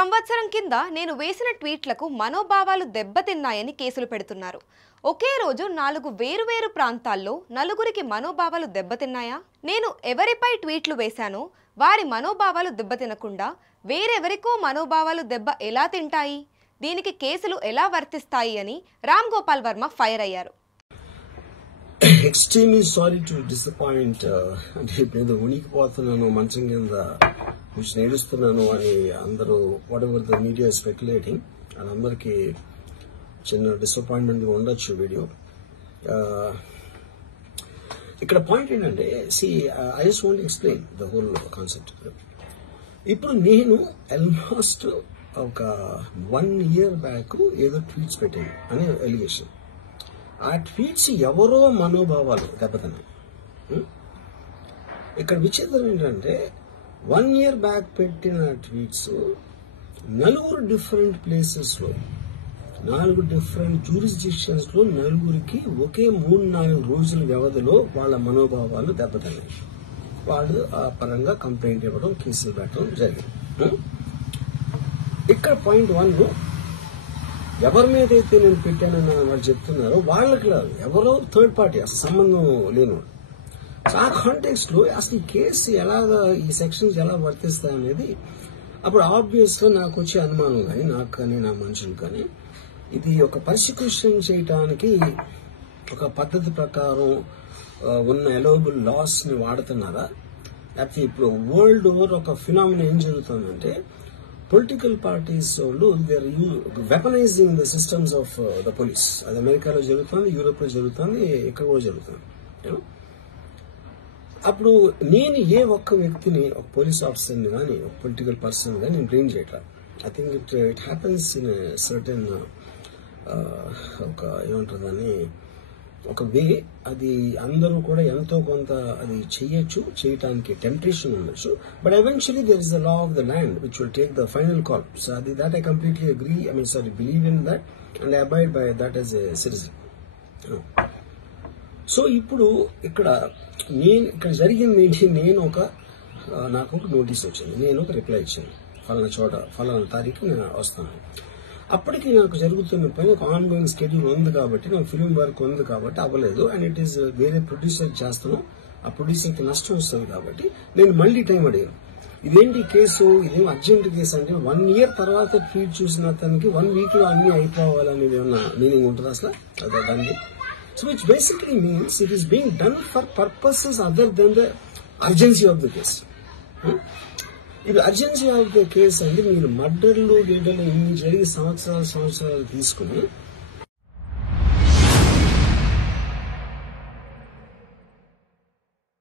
సంవత్సరం కింద నేను వేసిన ట్వీట్లకు మనోభావాలు దెబ్బతిన్నాయని కేసులు పెడుతున్నారు. ఒకే రోజు 4 వేరువేరు ప్రాంతాల్లో నలుగురికి మనోభావాలు దెబ్బతిన్నాయా? నేను ఎవరిపై ట్వీట్లు వేశానో వారి మనోభావాలు దెబ్బతినకుండా వేరెవరికో మనోభావాలు దెబ్బ ఎలా తింటాయి? దీనికి కేసులు ఎలా వర్తిస్తాయి అని రామ్ గోపాల్ వర్మ ఫైర్ అయ్యారు. Extremely sorry to disappoint. నేను ఉనికిపోతున్నాను మంచం కింద కూర్చొని ఏడుస్తున్నాను అని అందరూ వాటెవర్ ద మీడియా స్పెక్యులేటింగ్ అని అందరికి చిన్న డిసప్పాయింట్మెంట్ గా ఉండొచ్చు వీడియో. ఇక్కడ పాయింట్ ఏంటంటే I just want explain the whole concept. ఇప్పుడు నేను ఆల్మోస్ట్ ఒక 1 year బ్యాక్ ఏదో ట్వీట్స్ పెట్టాను అనే ఎలిగేషన్. ఆ ట్వీట్స్ ఎవరో మనోభావాలు దెబ్బతిన్నాయి. ఇక్కడ విచిత్రం ఏంటంటే 1 year బ్యాక్ పెట్టిన ట్వీట్స్ 4 డిఫరెంట్ ప్లేసెస్ లో 4 డిఫరెంట్ జ్యూరిస్డిక్షన్స్ లో నలుగురికి ఒకే 3-4 రోజుల వ్యవధిలో వాళ్ళ మనోభావాలు దెబ్బతిన్నాయి. వాళ్ళు ఆ పరంగా కంప్లైంట్ ఇవ్వడం, కేసులు పెట్టడం జరిగింది. ఇక్కడ పాయింట్ 1 ఎవరి మీద అయితే నేను పెట్టానని వాళ్ళు చెప్తున్నారో వాళ్ళకి లేదు, ఎవరో థర్డ్ పార్టీ, అసలు సంబంధం లేనివాడు. ఆ కాంటెక్స్ట్ లో అసలు ఈ కేసు ఎలాగా, ఈ సెక్షన్స్ ఎలా వర్తిస్తాయి అనేది అప్పుడు ఆబ్వియస్ గా నాకు వచ్చే అనుమానం కానీ, నాకు కానీ నా మనుషులు కానీ, ఇది ఒక పర్సిక్యూషన్ చేయడానికి ఒక పద్ధతి ప్రకారం ఉన్న ఎలవబుల్ లాస్ ని వాడుతున్నారా, లేకపోతే ఇప్పుడు వరల్డ్ ఓవర్ ఒక ఫినామినా ఏం జరుగుతుందంటే పొలిటికల్ పార్టీస్ వాళ్ళు they are weaponising the systems of the police. అది అమెరికాలో జరుగుతుంది, యూరోప్ లో జరుగుతుంది, ఇక్కడ కూడా జరుగుతుంది. అప్పుడు నేను ఏ ఒక్క వ్యక్తిని, ఒక పోలీస్ ఆఫీసర్ని కానీ, ఒక పొలిటికల్ పర్సన్ కానీ నేను బ్లేమ్ చేయట్లా. I think it happens in certain ఒక ఏమంటారు దాన్ని, ఒక వే. అది అందరూ కూడా ఎంతో కొంత అది చేయటానికి టెంప్టేషన్ ఉండొచ్చు. But eventually there is the law of the land which will take the final call. So అది that I completely agree, believe in that and I abide by that as a citizen. So ఇప్పుడు ఇక్కడ జరిగింది ఏంటి, నాకు ఒక notice వచ్చింది, నేను ఒక రిప్లై ఇచ్చాను, ఫలానా చోట ఫలానా తారీఖు నేను వస్తాను. అప్పటికి నాకు జరుగుతున్న పని ఒక ఆన్గోయింగ్ స్కెడ్యూల్ ఉంది కాబట్టి, నాకు ఫిల్మ్ వర్క్ ఉంది కాబట్టి అవ్వలేదు. అండ్ ఇట్ ఈస్ వేరే ప్రొడ్యూసర్ చేస్తున్నాం, ఆ ప్రొడ్యూసర్కి నష్టం వస్తుంది కాబట్టి నేను మళ్ళీ టైం అడిగాను. ఇదేంటి కేసు, ఇదేమో అర్జెంట్ కేసు అంటే 1 year తర్వాత ట్వీట్ చూసిన అతనికి 1 week లో అన్ని అయిపోవాలనేది ఏమన్నా మీనింగ్ ఉంటుంది అసలు దానికి? So which basically means it is being done for purposes other than the urgency of the case. ఇది అర్జెన్సీ ఆఫ్ ద కేసు అంటే మీరు మర్డర్లు గేడర్లు ఇన్ని జరిగి సంవత్సరాలు తీసుకుని